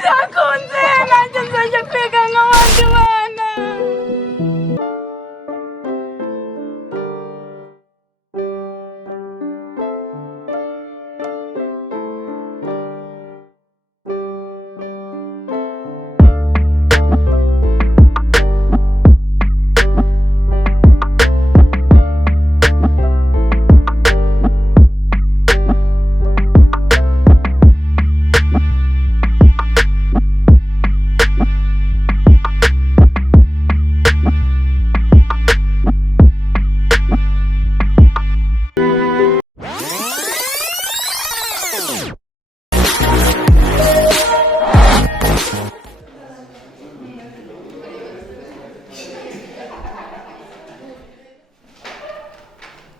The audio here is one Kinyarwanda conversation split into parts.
byakunze nanjye nzajya kwiga nk'abandi bana.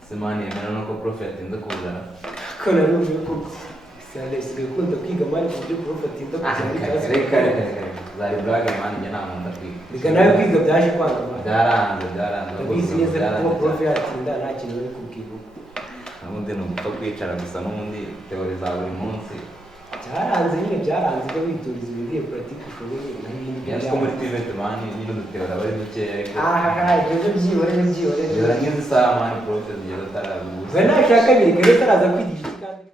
Semani yemerano ko Prophet inda kuzana ko narumva ko sale sigaye ukunda kwiga mani ku byo Prophet inda kuzana reka zari blaga mani njye nta muntu kwiga reka nawe kwiga byaje kwanga byaranze ndabizi neza ko Prophet yatinda nta kintu uri kubwibuka n'ubundi ni ugupfa kwicara gusa n'ubundi teori za buri munsi byaranze nyine byaranze ko wituriza ibiriye pratique ushoboye yanze ko muri private mani nyine uduteora bari dukeya ariko ibyo byibore yora nk'izi saha mani Prophet zigeze atarabuze we nashaka nyine kare taraza kwigisha kandi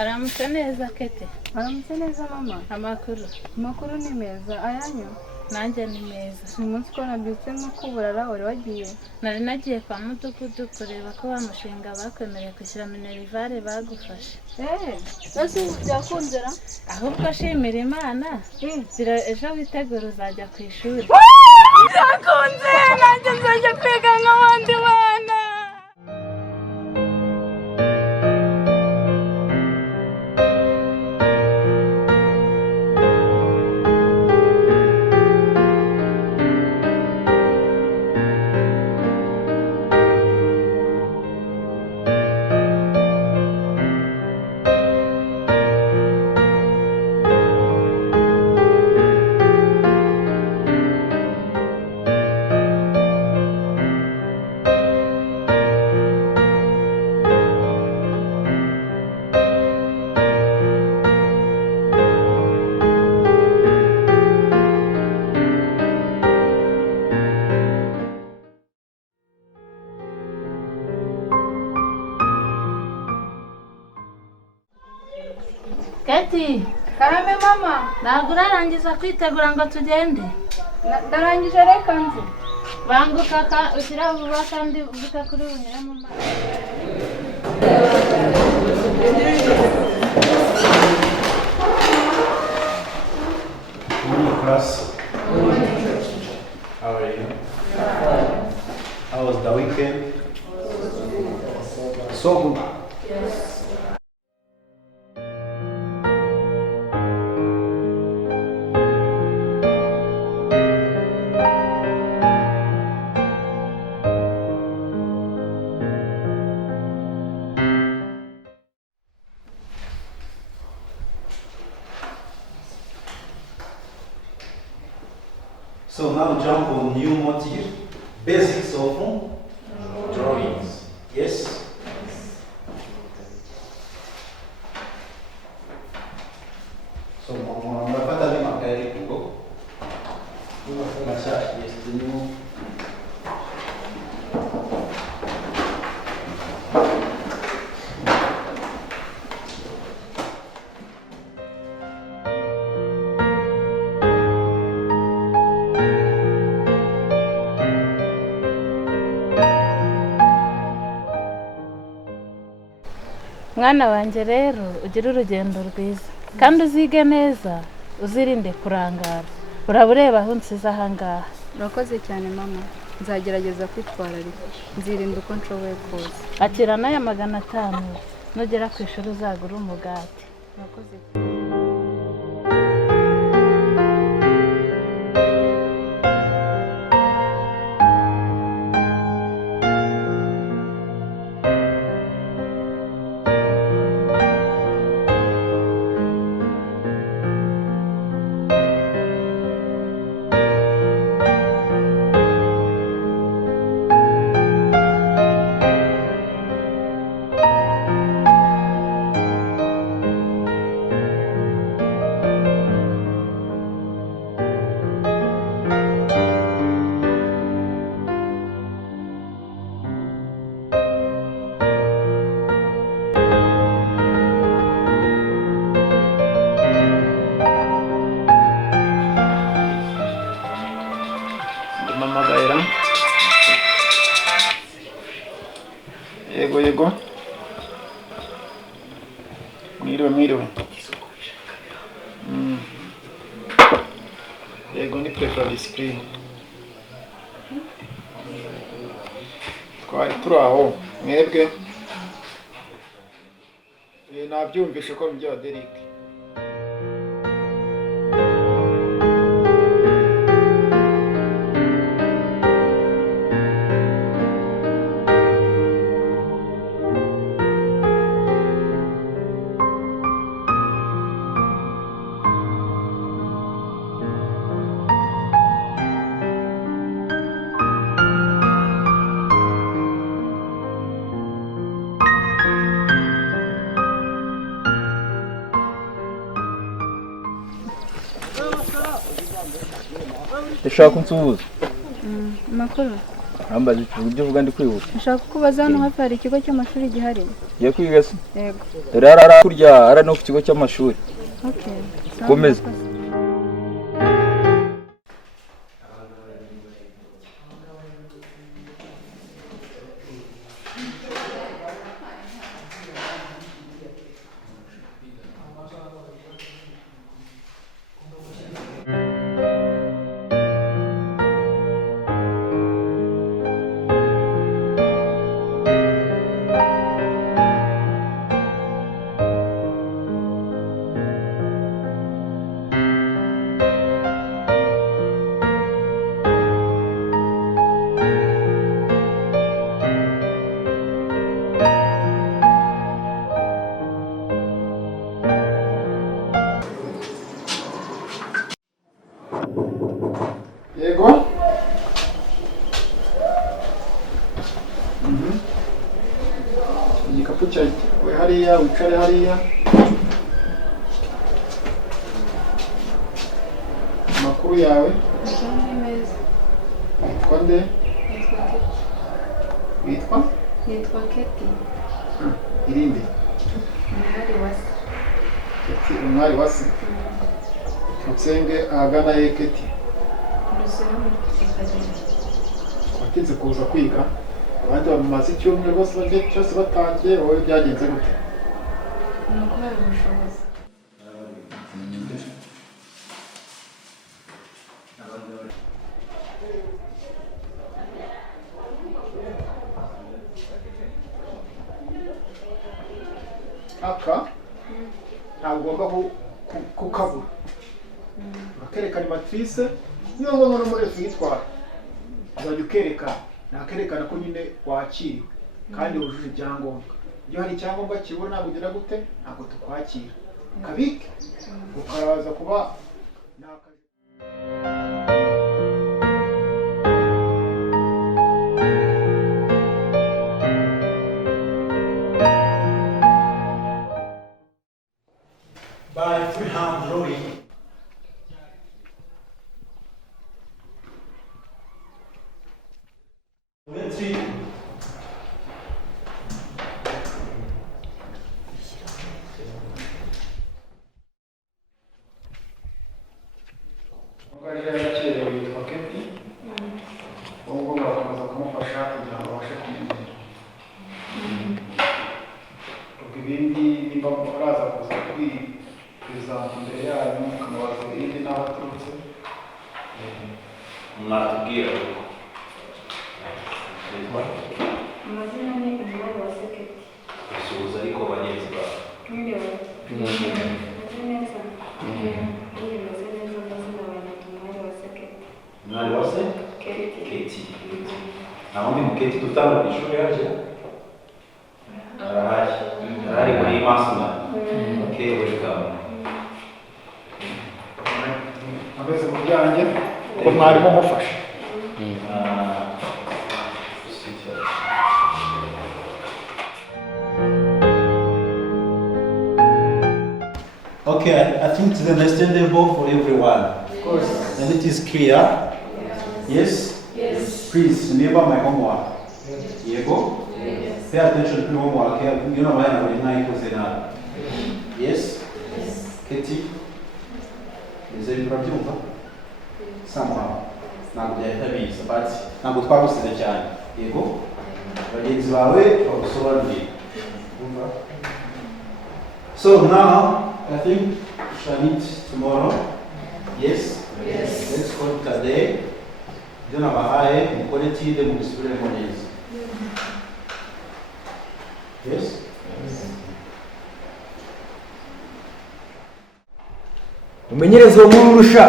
Aramutse neza Kete. Aramutse neza mama. Amakuru Ni meza. Ayanyu? nanjye ni meza. Uyu munsi ko nabyutse nk'ukuburara wari wagiye? Nari nagiye kwa mudugudu kureba ko wa mushinga bakwemereye kwishyura minerivare bagufashe. Ese ubu byakunze ra? Ahubwo shimira Imana. Ejo witegura uzajya ku ishuri. Byakunze nanjye nzajya kwiga nk'abandi bana. Keti, Karame mama. ntabwo urarangiza kwitegura ngo tugende. Ndarangije reka nzi. Banguka ushyira vuba kandi uvuga kuri bunyure mu mazi. Morning class. How are you? How was the weekend? So good. So now jump on new module, basics of drawings. Yes? So unapata lima tayari kugo. Yes, the new. Mwana wanjye rero ugire urugendo rwiza kandi uzige neza uzirinde kurangara. Uraba ureba aho nsize aha ngaha. Urakoze cyane mama. Nzagerageza kwitwararika. Nzirinda uko nshoboye kose. Akira n'aya 500 nugera ku ishuri uzagura umugati. Urakoze. Yego yego. Mwiriwe. Yego ni prefer discipline. Twari turi aho mwebwe. Nabyumvishe ko bya Derek. Ndashaka kunsuhuza. Makuru. Ambaza ibyo uvuga ndi kwihuta. Ndashaka kubaza hano hafi hari ikigo cy'amashuri gihari. Ye kwiga se? Yego. Rara kurya ara no ku kigo cy'amashuri. Okay. Komeza. Yego. Igikapu cyawe hariya wicare hariya. Amakuru yawe? Witwa nde? Nitwa Keti. Irinde. Keti umwari wase. Utsenge ahagana he Keti? Watinze kuza kwiga abandi bamaze icyumweru bose bagiye cyose batangiye wowe byagenze gute? Ni ukubera ubushobozi. Aka ntabwo ugomba kukabura ukereka animatrice niyo ngombwa no muri yitwara uzajya ukerekana nakerekana ko nyine wakiriwe kandi wujuje ibyangombwa iyo hari icyangombwa kibona bugira gute ntabwo tukwakira kabike ukaraza kuba by freehand drawing. Let's see. Umwarimu yakerewe yitwa Keti. Ubwo barakomeza kumufasha kugira ngo abashe kumenyera. Ubwo ibindi niba muraza kuza kwiza imbere yanyu mukamubaza ibindi n'aho aturutse. Mwatubwira amazina ni umwari wa Seketi. gusuhuza ariko bagenzi bawe. Mwiriwe. Meze neza. Iyi meze neza amazina wanjye umwari wa Seketi. Umwari wa se? Keti. Keti. Nta wundi muketi dutanga ku ishuri harya? Arahari muri Masuna. Okay, welcome. Ameze mu byanjye ko mwarimu umufasha. Okay, I think it's understandable for everyone. Of course. And it is clear? Yes? Yes. Please remember my homework. Yego? Yes. Pay attention to homework. You know why I'm going to Yes? Yes. Keti? Is there a somehow? Ntabwo byahita biza, but ntabwo twabusize cyane. Yego? bagenzi bawe bagusobanurire. So now I think we shall meet tomorrow. Yes? Yes. Let's call it a day. Ibyo nabahaye mukore tide mubisubiremo neza. Yes? umenyereze uwo muntu urusha.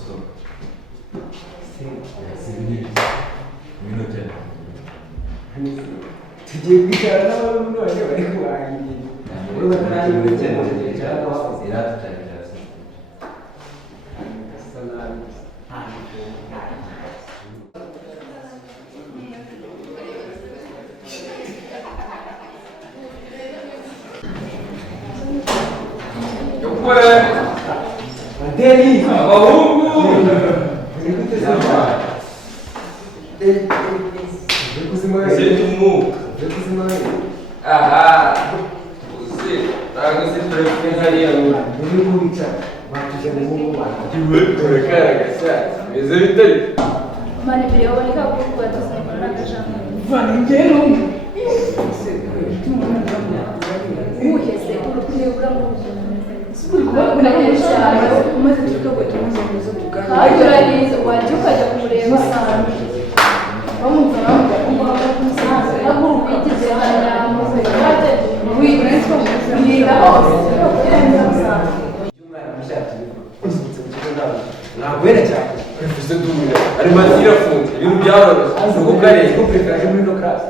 Stop. tugiye kwicara n'abantu none bari kubangira. Urabona ko nanjye muri cyane kwicara n'abakozi iratucarira. Sanani. Deli, abahungu. Aha, você tá gostando de pensaria agora? Eu vou bicar, mas já não vou mais. Que cara, que certo? Mas ele tem. Mano, eu vou ligar o pouco antes de falar com a Jana. Vai, ninguém. Ui, esse é tudo que eu gravo. Umaze tukago tumuze tukana. Hajuraliza waje ukaja kumureba sana. Bamumva bamumva kumusaza. Nabwo wigize hanya muze. Bate wigize niga hose. Umwana mushati. Usutse cyane. Nagwera cyane. Professor Dumira. Ari mazira funze. Ibintu byaroroshye. Nuko kare ko preferaje muri no class.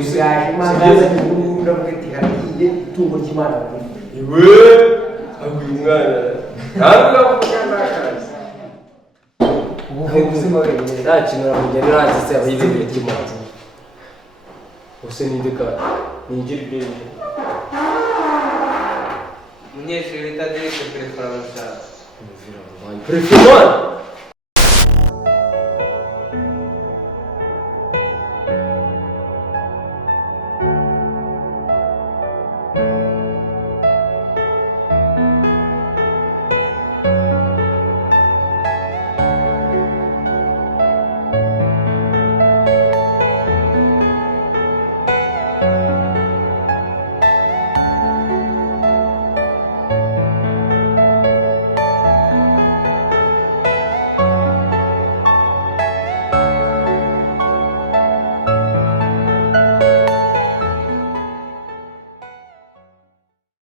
Usigaje mangaza n'urumura bweti hariye itungo ry'Imana. Iwe aguye umwana. Ntabwo avuga n'akazi. Ubuzima wenyine. Nta kintu namugenera hasi abayize by'Imana. Use nindika. Ninjiri byenje. Umunyeshuri utadirije preference. Preference.